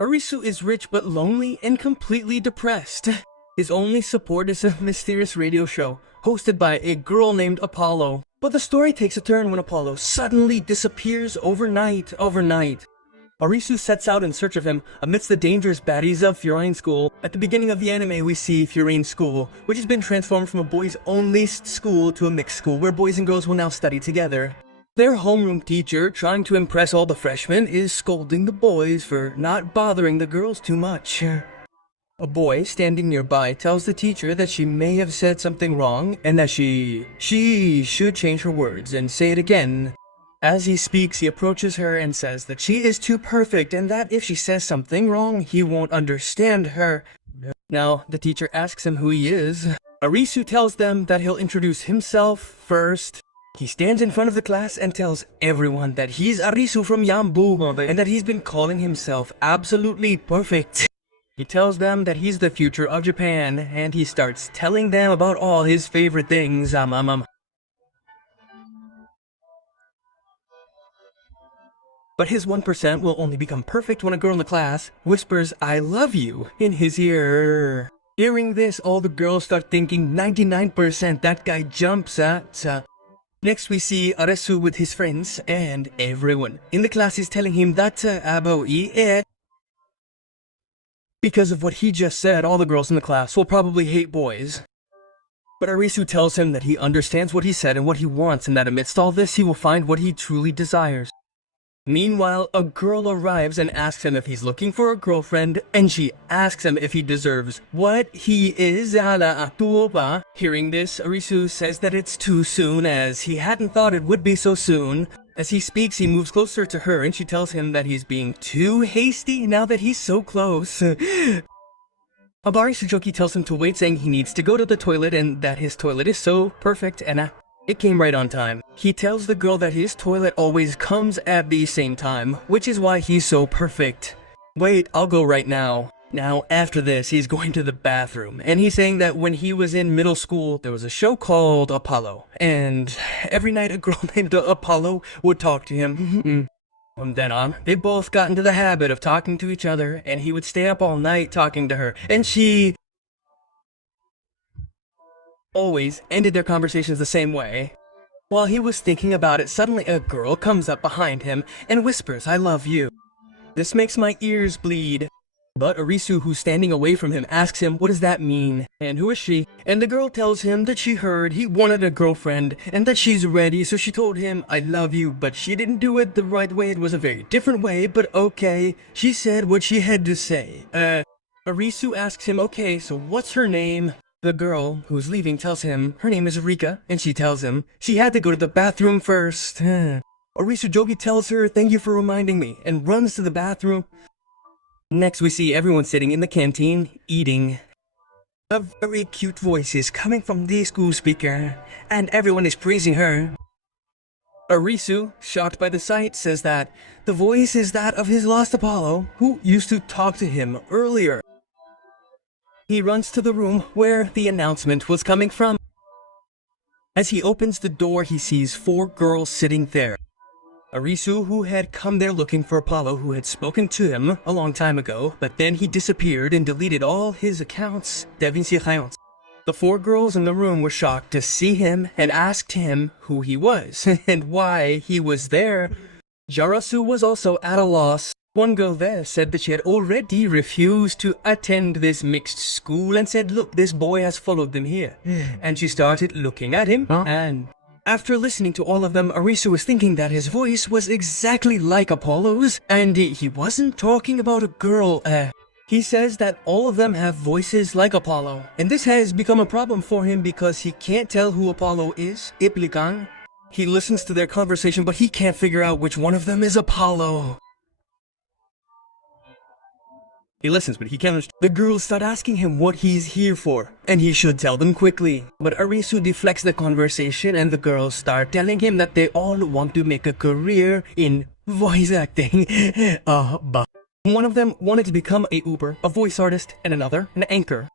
Arisu is rich but lonely and completely depressed. His only support is a mysterious radio show, hosted by a girl named Apollo. But the story takes a turn when Apollo suddenly disappears overnight. Arisu sets out in search of him amidst the dangerous baddies of Furine School. At the beginning of the anime, we see Furine School, which has been transformed from a boys-only school to a mixed school where boys and girls will now study together. Their homeroom teacher, trying to impress all the freshmen, is scolding the boys for not bothering the girls too much. A boy standing nearby tells the teacher that she may have said something wrong and that she should change her words and say it again. As he speaks, he approaches her and says that she is too perfect and that if she says something wrong, he won't understand her. Now, the teacher asks him who he is. Arisu tells them that he'll introduce himself first. He stands in front of the class and tells everyone that he's Arisu from Yambu and that he's been calling himself absolutely perfect. He tells them that he's the future of Japan and he starts telling them about all his favorite things. But his 1% will only become perfect when a girl in the class whispers, "I love you," in his ear. Hearing this, all the girls start thinking 99% that guy jumps at. Next we see Arisu with his friends, and everyone in the class is telling him that because of what he just said, all the girls in the class will probably hate boys. But Arisu tells him that he understands what he said and what he wants, and that amidst all this he will find what he truly desires. Meanwhile, a girl arrives and asks him if he's looking for a girlfriend, and she asks him if he deserves what he is. Hearing this, Arisu says that it's too soon, as he hadn't thought it would be so soon. As he speaks, he moves closer to her, and she tells him that he's being too hasty now that he's so close. Abari Sujoki tells him to wait, saying he needs to go to the toilet and that his toilet is so perfect, and it came right on time. He tells the girl that his toilet always comes at the same time, which is why he's so perfect. Wait, I'll go right now. Now, after this, he's going to the bathroom, and he's saying that when he was in middle school, there was a show called Apollo, and every night a girl named Apollo would talk to him. From then on, they both got into the habit of talking to each other, and he would stay up all night talking to her, and she always ended their conversations the same way. While he was thinking about it, suddenly a girl comes up behind him and whispers, "I love you." This makes my ears bleed. But Arisu, who's standing away from him, asks him, what does that mean? And who is she? And the girl tells him that she heard he wanted a girlfriend and that she's ready, so she told him, "I love you," but she didn't do it the right way. It was a very different way, but okay. She said what she had to say. Arisu asks him, okay, so what's her name? The girl, who's leaving, tells him her name is Rika, and she tells him she had to go to the bathroom first. Arisu Jogi tells her, "Thank you for reminding me," and runs to the bathroom. Next we see everyone sitting in the canteen, eating. A very cute voice is coming from the school speaker, and everyone is praising her. Arisu, shocked by the sight, says that the voice is that of his lost Apollo, who used to talk to him earlier. He runs to the room where the announcement was coming from. As he opens the door, he sees 4 girls sitting there. Arisu, who had come there looking for Apollo, who had spoken to him a long time ago, but then he disappeared and deleted all his accounts. The 4 girls in the room were shocked to see him and asked him who he was and why he was there. Jarasu was also at a loss. One girl there said that she had already refused to attend this mixed school and said, "Look, this boy has followed them here." And she started looking at him, and after listening to all of them, Arisu was thinking that his voice was exactly like Apollo's, and he wasn't talking about a girl. He says that all of them have voices like Apollo, and this has become a problem for him because he can't tell who Apollo is. Iplikan. He listens to their conversation, but he can't figure out which one of them is Apollo. He listens, but he can't understand. The girls start asking him what he's here for, and he should tell them quickly. But Arisu deflects the conversation, and the girls start telling him that they all want to make a career in voice acting. One of them wanted to become a Uber, a voice artist, and another an anchor.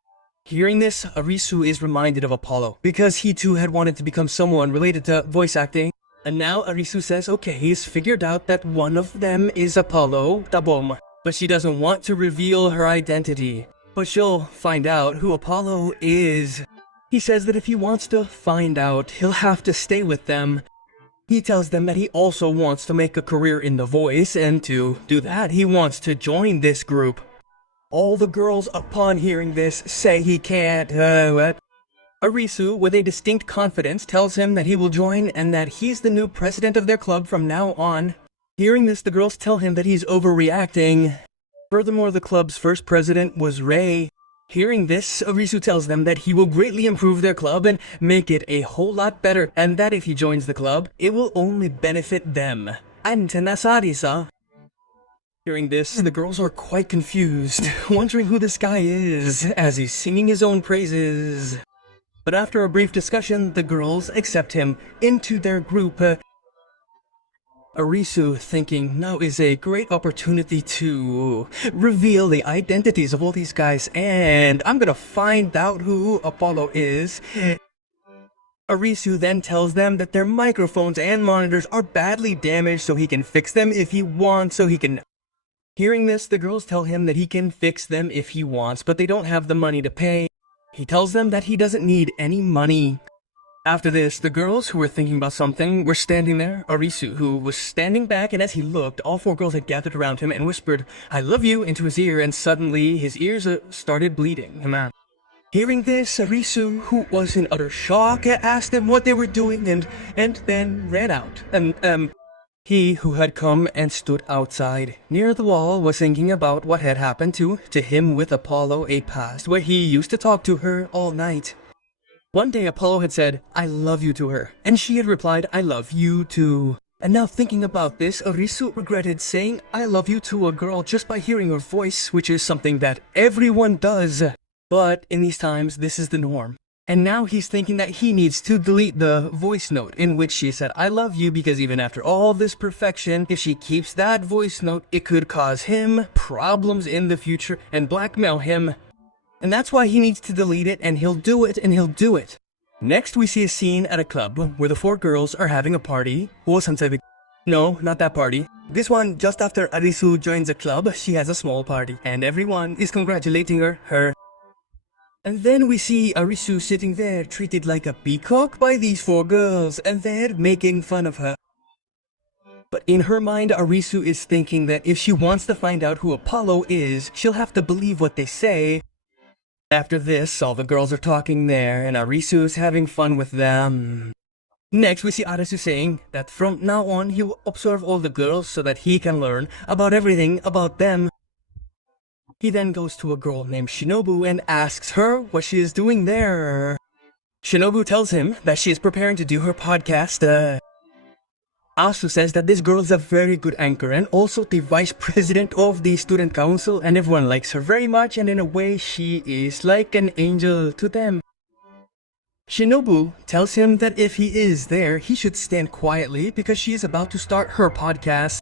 Hearing this, Arisu is reminded of Apollo, because he too had wanted to become someone related to voice acting. And now Arisu says, okay, he's figured out that one of them is Apollo. Tabom. but she doesn't want to reveal her identity. But she'll find out who Apollo is. He says that if he wants to find out, he'll have to stay with them. He tells them that he also wants to make a career in The Voice, and to do that, he wants to join this group. All the girls, upon hearing this, say he can't, Arisu, with a distinct confidence, tells him that he will join and that he's the new president of their club from now on. Hearing this, the girls tell him that he's overreacting. Furthermore, the club's first president was Ray. Hearing this, Arisu tells them that he will greatly improve their club and make it a whole lot better, and that if he joins the club, it will only benefit them. Antenasarisa. Hearing this, the girls are quite confused, wondering who this guy is, as he's singing his own praises. But after a brief discussion, the girls accept him into their group. Arisu, thinking now is a great opportunity to reveal the identities of all these guys, and I'm gonna find out who Apollo is. Arisu then tells them that their microphones and monitors are badly damaged, so he can fix them if he wants, Hearing this, the girls tell him that he can fix them if he wants, but they don't have the money to pay. He tells them that he doesn't need any money. After this, the girls who were thinking about something were standing there. Arisu, who was standing back, and as he looked, all 4 girls had gathered around him and whispered, "I love you," into his ear, and suddenly his ears started bleeding. Hearing this, Arisu, who was in utter shock, asked them what they were doing and then ran out. He who had come and stood outside near the wall was thinking about what had happened to him with Apollo, a past where he used to talk to her all night. One day Apollo had said, "I love you" to her, and she had replied, "I love you too." And now thinking about this, Arisu regretted saying "I love you" to a girl just by hearing her voice, which is something that everyone does. But in these times, this is the norm. And now he's thinking that he needs to delete the voice note in which she said "I love you," because even after all this perfection, if she keeps that voice note, it could cause him problems in the future and blackmail him. And that's why he needs to delete it, and he'll do it. Next, we see a scene at a club where the 4 girls are having a party. No, not that party. This one, just after Arisu joins the club, she has a small party, and everyone is congratulating her. And then we see Arisu sitting there, treated like a peacock by these 4 girls, and they're making fun of her. But in her mind, Arisu is thinking that if she wants to find out who Apollo is, she'll have to believe what they say. After this, all the girls are talking there, and Arisu is having fun with them. Next, we see Arisu saying that from now on, he will observe all the girls so that he can learn about everything about them. He then goes to a girl named Shinobu and asks her what she is doing there. Shinobu tells him that she is preparing to do her podcast. Asu says that this girl is a very good anchor and also the vice president of the student council, and everyone likes her very much, and in a way she is like an angel to them. Shinobu tells him that if he is there, he should stand quietly because she is about to start her podcast.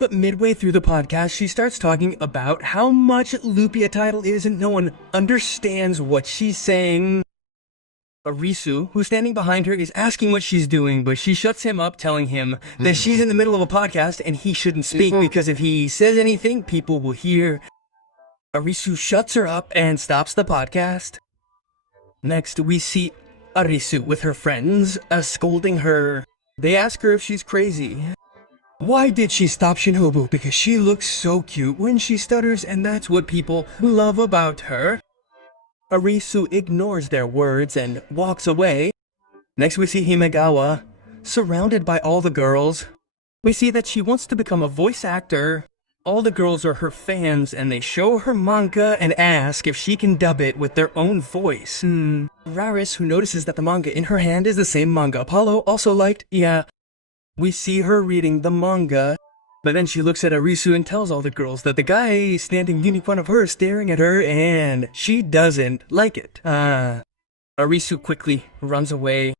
But midway through the podcast, she starts talking about how much loopy a title is and no one understands what she's saying. Arisu, who's standing behind her, is asking what she's doing, but she shuts him up, telling him that she's in the middle of a podcast and he shouldn't speak because if he says anything, people will hear. Arisu shuts her up and stops the podcast. Next, we see Arisu with her friends, scolding her. They ask her if she's crazy. Why did she stop Shinobu? Because she looks so cute when she stutters, and that's what people love about her. Arisu ignores their words and walks away. Next we see Himegawa, surrounded by all the girls. We see that she wants to become a voice actor. All the girls are her fans, and they show her manga and ask if she can dub it with their own voice. Raris, who notices that the manga in her hand is the same manga Apollo also liked, we see her reading the manga, but then she looks at Arisu and tells all the girls that the guy standing in front of her is staring at her, and she doesn't like it. Arisu quickly runs away.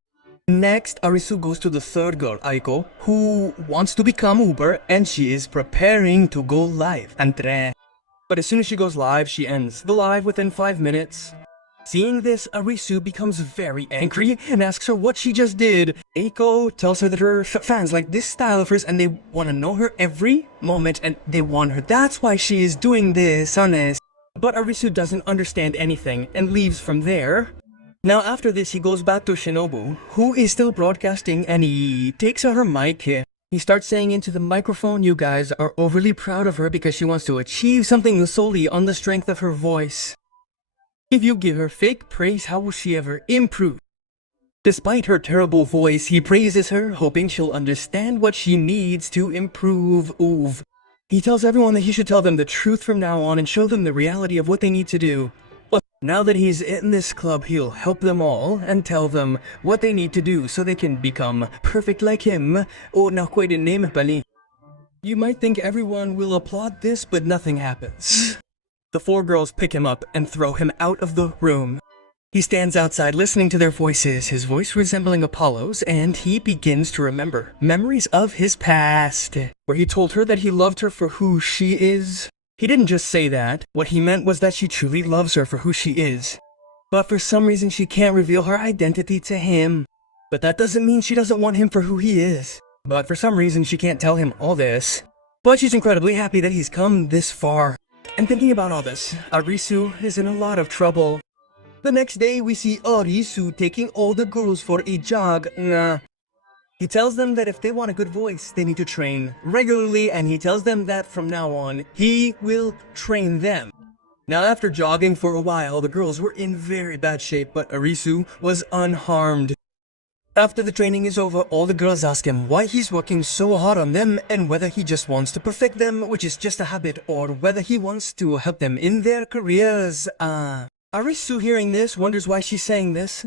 Next, Arisu goes to the 3rd girl, Aiko, who wants to become Uber, and she is preparing to go live. But as soon as she goes live, she ends the live within 5 minutes. Seeing this, Arisu becomes very angry and asks her what she just did. Eiko tells her that her fans like this style of hers and they want to know her every moment and they want her. That's why she is doing this, honest. But Arisu doesn't understand anything and leaves from there. Now after this, he goes back to Shinobu, who is still broadcasting, and he takes her mic. He starts saying into the microphone, you guys are overly proud of her because she wants to achieve something solely on the strength of her voice. If you give her fake praise, how will she ever improve? Despite her terrible voice, he praises her, hoping she'll understand what she needs to improve. Oof. He tells everyone that he should tell them the truth from now on and show them the reality of what they need to do. Now that he's in this club, he'll help them all and tell them what they need to do so they can become perfect like him. Oh, now quite a name, pali. You might think everyone will applaud this, but nothing happens. The four girls pick him up and throw him out of the room. He stands outside listening to their voices, his voice resembling Apollo's, and he begins to remember memories of his past, where he told her that he loved her for who she is. He didn't just say that. What he meant was that she truly loves her for who she is. But for some reason she can't reveal her identity to him. But that doesn't mean she doesn't want him for who he is. But for some reason she can't tell him all this. But she's incredibly happy that he's come this far. And thinking about all this, Arisu is in a lot of trouble. The next day we see Arisu taking all the girls for a jog. He tells them that if they want a good voice, they need to train regularly, and he tells them that from now on, he will train them. Now after jogging for a while, the girls were in very bad shape, but Arisu was unharmed. After the training is over, all the girls ask him why he's working so hard on them and whether he just wants to perfect them, which is just a habit, or whether he wants to help them in their careers. Arisu, hearing this, wonders why she's saying this.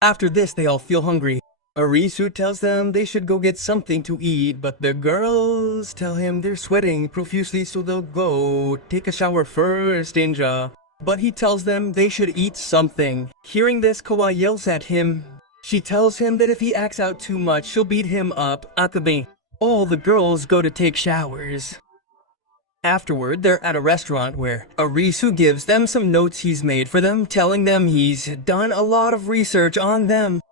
After this, they all feel hungry. Arisu tells them they should go get something to eat, but the girls tell him they're sweating profusely, so they'll go take a shower first, Ninja. But he tells them they should eat something. Hearing this, Kawa yells at him. She tells him that if he acts out too much, she'll beat him up. Akabe. All the girls go to take showers. Afterward, they're at a restaurant where Arisu gives them some notes he's made for them, telling them he's done a lot of research on them.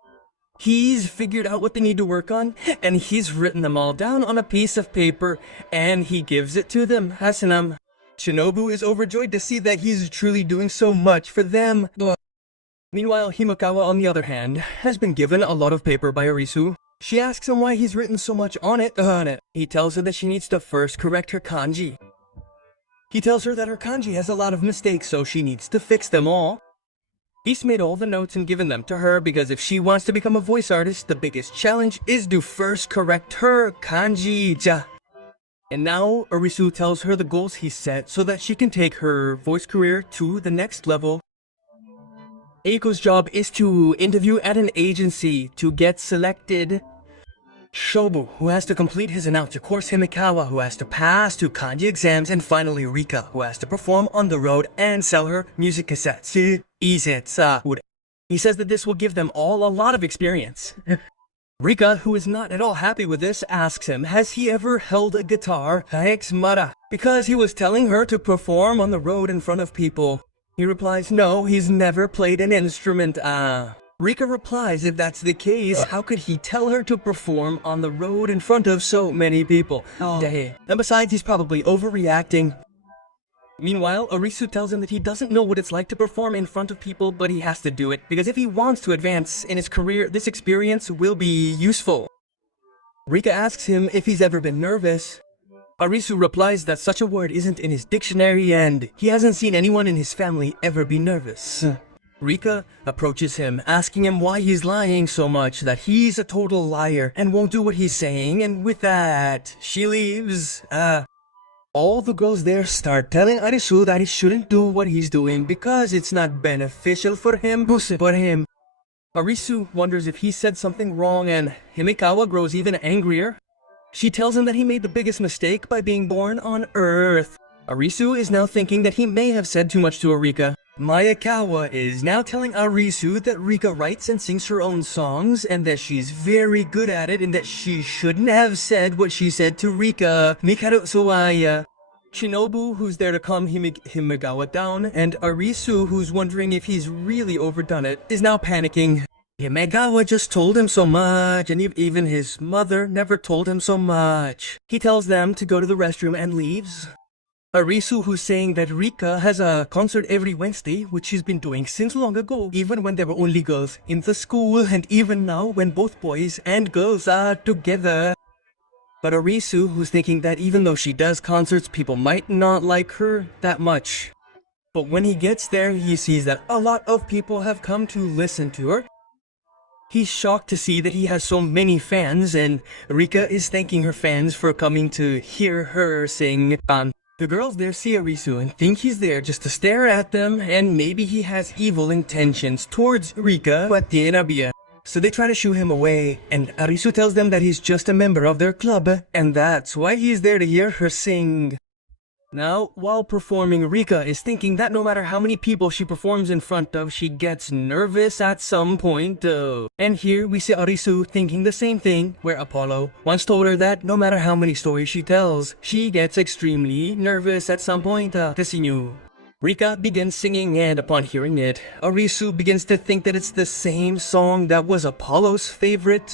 He's figured out what they need to work on, and he's written them all down on a piece of paper, and he gives it to them. Hasanam. Shinobu is overjoyed to see that he's truly doing so much for them. Meanwhile, Himakawa, on the other hand, has been given a lot of paper by Arisu. She asks him why he's written so much on it. He tells her that she needs to first correct her kanji. He tells her that her kanji has a lot of mistakes, so she needs to fix them all. He's made all the notes and given them to her because if she wants to become a voice artist, the biggest challenge is to first correct her kanji. And now Arisu tells her the goals he set so that she can take her voice career to the next level. Eiko's job is to interview at an agency to get selected. Shobu, who has to complete his announcer course, Himekawa, who has to pass 2 kanji exams, and finally Rika, who has to perform on the road and sell her music cassettes. He says that this will give them all a lot of experience. Rika, who is not at all happy with this, asks him, has he ever held a guitar? Because he was telling her to perform on the road in front of people. He replies, no, he's never played an instrument. Rika replies, if that's the case, how could he tell her to perform on the road in front of so many people? And besides, he's probably overreacting. Meanwhile, Arisu tells him that he doesn't know what it's like to perform in front of people, but he has to do it, because if he wants to advance in his career, this experience will be useful. Rika asks him if he's ever been nervous. Arisu replies that such a word isn't in his dictionary, and he hasn't seen anyone in his family ever be nervous. Rika approaches him, asking him why he's lying so much, that he's a total liar and won't do what he's saying, and with that, she leaves. All the girls there start telling Arisu that he shouldn't do what he's doing because it's not beneficial for him, but him. Arisu wonders if he said something wrong, and Himekawa grows even angrier. She tells him that he made the biggest mistake by being born on Earth. Arisu is now thinking that he may have said too much to Rika. Mayakawa is now telling Arisu that Rika writes and sings her own songs and that she's very good at it and that she shouldn't have said what she said to Rika. Mikaru Suwaya. Shinobu, who's there to calm Himagawa down, and Arisu, who's wondering if he's really overdone it, is now panicking. Himagawa just told him so much, and even his mother never told him so much. He tells them to go to the restroom and leaves. Arisu, who's saying that Rika has a concert every Wednesday, which she's been doing since long ago, even when there were only girls in the school, and even now when both boys and girls are together. But Arisu, who's thinking that even though she does concerts, people might not like her that much. But when he gets there, he sees that a lot of people have come to listen to her. He's shocked to see that he has so many fans, and Rika is thanking her fans for coming to hear her sing. The girls there see Arisu and think he's there just to stare at them, and maybe he has evil intentions towards Rika, so they try to shoo him away, and Arisu tells them that he's just a member of their club, and that's why he's there to hear her sing. Now, while performing, Rika is thinking that no matter how many people she performs in front of, she gets nervous at some point. And here we see Arisu thinking the same thing, where Apollo once told her that no matter how many stories she tells, she gets extremely nervous at some point. Rika begins singing, and upon hearing it, Arisu begins to think that it's the same song that was Apollo's favorite.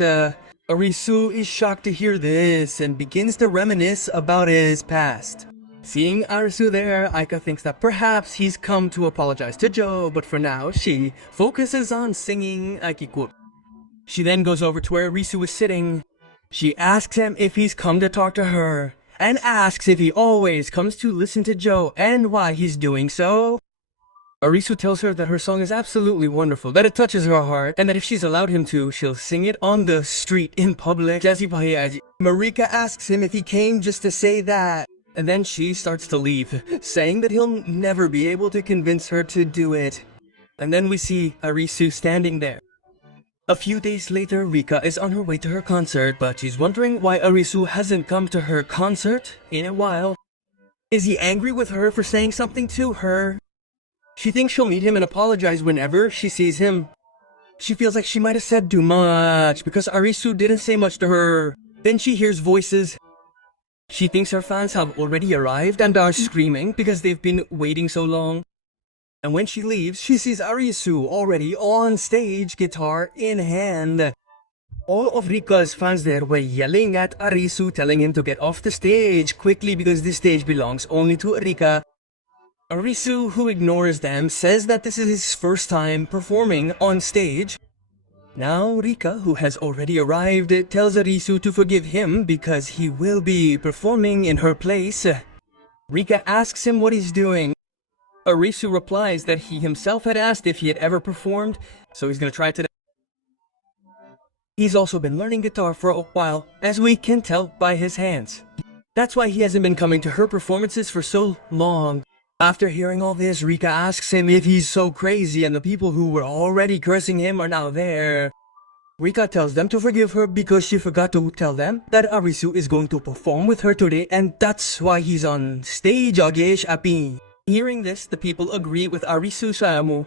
Arisu is shocked to hear this and begins to reminisce about his past. Seeing Arisu there, Aika thinks that perhaps he's come to apologize to Joe, but for now, she focuses on singing Aikiku. She then goes over to where Arisu is sitting. She asks him if he's come to talk to her, and asks if he always comes to listen to Joe and why he's doing so. Arisu tells her that her song is absolutely wonderful, that it touches her heart, and that if she's allowed him to, she'll sing it on the street in public. Marika asks him if he came just to say that. And then she starts to leave, saying that he'll never be able to convince her to do it. And then we see Arisu standing there. A few days later, Rika is on her way to her concert, but she's wondering why Arisu hasn't come to her concert in a while. Is he angry with her for saying something to her? She thinks she'll meet him and apologize whenever she sees him. She feels like she might have said too much because Arisu didn't say much to her. Then she hears voices. She thinks her fans have already arrived and are screaming because they've been waiting so long. And when she leaves, she sees Arisu already on stage, guitar in hand. All of Rika's fans there were yelling at Arisu, telling him to get off the stage quickly because this stage belongs only to Rika. Arisu, who ignores them, says that this is his first time performing on stage. Now Rika, who has already arrived, tells Arisu to forgive him because he will be performing in her place. Rika asks him what he's doing. Arisu replies that he himself had asked if he had ever performed, so he's gonna try today. He's also been learning guitar for a while, as we can tell by his hands. That's why he hasn't been coming to her performances for so long. After hearing all this, Rika asks him if he's so crazy and the people who were already cursing him are now there. Rika tells them to forgive her because she forgot to tell them that Arisu is going to perform with her today, and that's why he's on stage. Hearing this, the people agree with Arisu Yamabuki.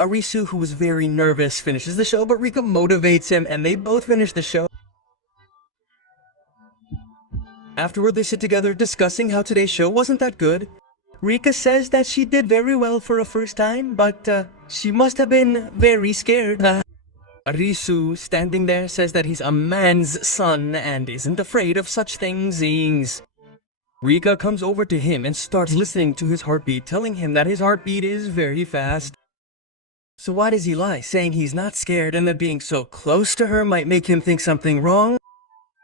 Arisu, who was very nervous, finishes the show, but Rika motivates him and they both finish the show. Afterward, they sit together discussing how today's show wasn't that good. Rika says that she did very well for a first time, but she must have been very scared. Arisu, standing there, says that he's a man's son and isn't afraid of such things. Rika comes over to him and starts listening to his heartbeat, telling him that his heartbeat is very fast. So why does he lie, saying he's not scared and that being so close to her might make him think something wrong?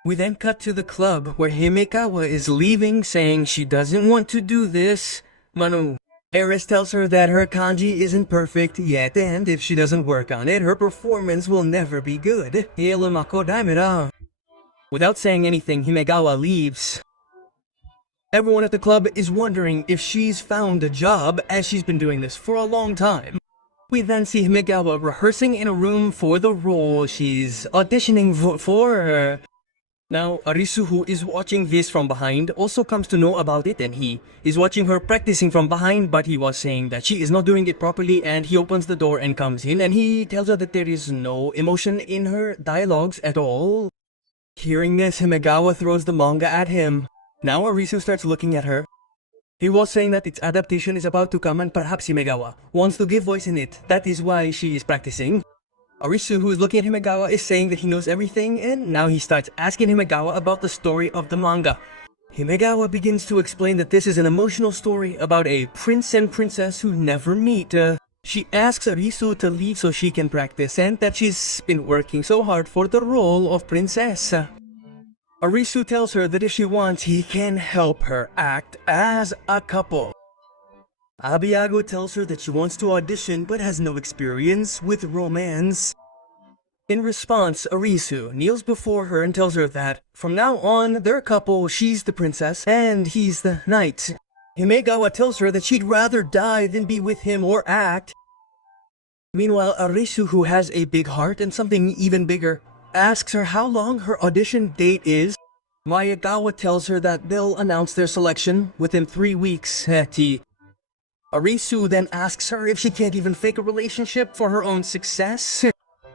We then cut to the club where Himekawa is leaving, saying she doesn't want to do this. Eris tells her that her kanji isn't perfect yet, and if she doesn't work on it, her performance will never be good. Without saying anything, Himekawa leaves. Everyone at the club is wondering if she's found a job, as she's been doing this for a long time. We then see Himekawa rehearsing in a room for the role she's auditioning for. Now, Arisu, who is watching this from behind, also comes to know about it, and he is watching her practicing from behind, but he was saying that she is not doing it properly, and he opens the door and comes in, and he tells her that there is no emotion in her dialogues at all. Hearing this, Himekawa throws the manga at him. Now Arisu starts looking at her. He was saying that its adaptation is about to come and perhaps Himegawa wants to give voice in it. That is why she is practicing. Arisu, who is looking at Himegawa, is saying that he knows everything, and now he starts asking Himegawa about the story of the manga. Himegawa begins to explain that this is an emotional story about a prince and princess who never meet. She asks Arisu to leave so she can practice, and that she's been working so hard for the role of princess. Arisu tells her that if she wants, he can help her act as a couple. Abiyago tells her that she wants to audition but has no experience with romance. In response, Arisu kneels before her and tells her that from now on, they're a couple, she's the princess and he's the knight. Himegawa tells her that she'd rather die than be with him or act. Meanwhile, Arisu, who has a big heart and something even bigger, asks her how long her audition date is. Mayagawa tells her that they'll announce their selection within 3 weeks. Arisu then asks her if she can't even fake a relationship for her own success.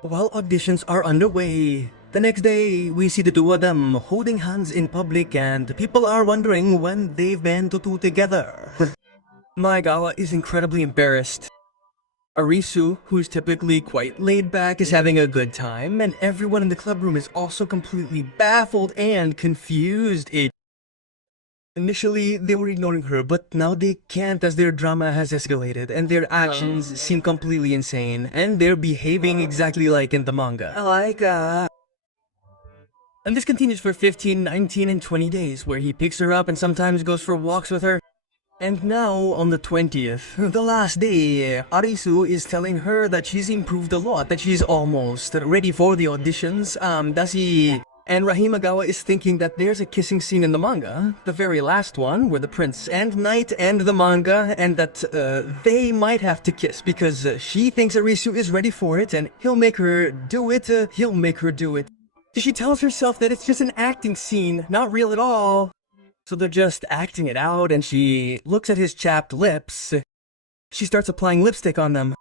While auditions are underway, the next day we see the two of them holding hands in public and people are wondering when they've been to two together. Maegawa is incredibly embarrassed. Arisu, who's typically quite laid back, is having a good time, and everyone in the club room is also completely baffled and confused. Initially, they were ignoring her, but now they can't as their drama has escalated, and their actions seem completely insane, and they're behaving exactly like in the manga. And this continues for 15, 19, and 20 days, where he picks her up and sometimes goes for walks with her. And now, on the 20th, the last day, Arisu is telling her that she's improved a lot, that she's almost ready for the auditions. And Rahimagawa is thinking that there's a kissing scene in the manga, the very last one, where the prince and knight end the manga, and that they might have to kiss because she thinks Arisu is ready for it, and he'll make her do it. She tells herself that it's just an acting scene, not real at all. So they're just acting it out, and she looks at his chapped lips. She starts applying lipstick on them.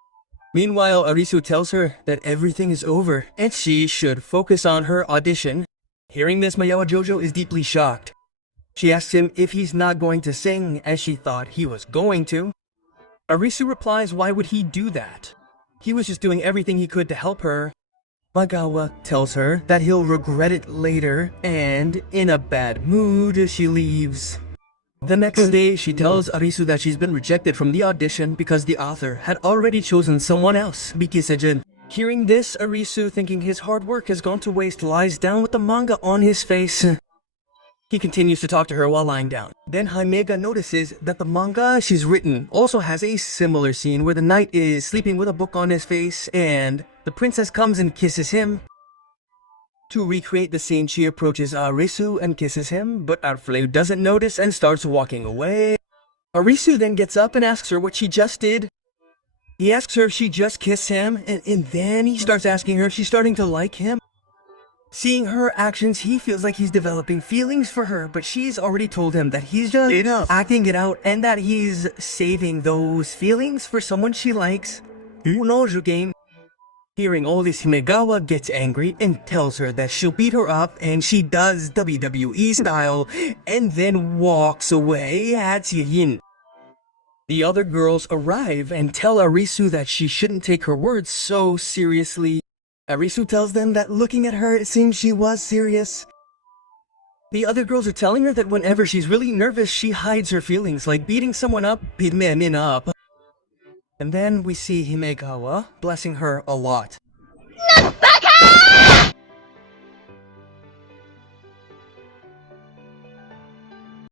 Meanwhile, Arisu tells her that everything is over, and she should focus on her audition. Hearing this, Mayawa Jojo is deeply shocked. She asks him if he's not going to sing, as she thought he was going to. Arisu replies, why would he do that? He was just doing everything he could to help her. Magawa tells her that he'll regret it later, and in a bad mood, she leaves. The next day, she tells Arisu that she's been rejected from the audition because the author had already chosen someone else, Biki-sejin. Hearing this, Arisu, thinking his hard work has gone to waste, lies down with the manga on his face. He continues to talk to her while lying down. Then Himega notices that the manga she's written also has a similar scene where the knight is sleeping with a book on his face and the princess comes and kisses him. To recreate the scene, she approaches Arisu and kisses him, but Arfleu doesn't notice and starts walking away. Arisu then gets up and asks her what she just did. He asks her if she just kissed him, and then he starts asking her if she's starting to like him. Seeing her actions, he feels like he's developing feelings for her, but she's already told him that he's just acting it out and that he's saving those feelings for someone she likes. Who knows your game? Hearing all this, Himegawa gets angry and tells her that she'll beat her up, and she does WWE style, and then walks away at Yin. The other girls arrive and tell Arisu that she shouldn't take her words so seriously. Arisu tells them that looking at her, it seems she was serious. The other girls are telling her that whenever she's really nervous, she hides her feelings, like beating someone up, pidmemin up. And then we see Himegawa blessing her a lot.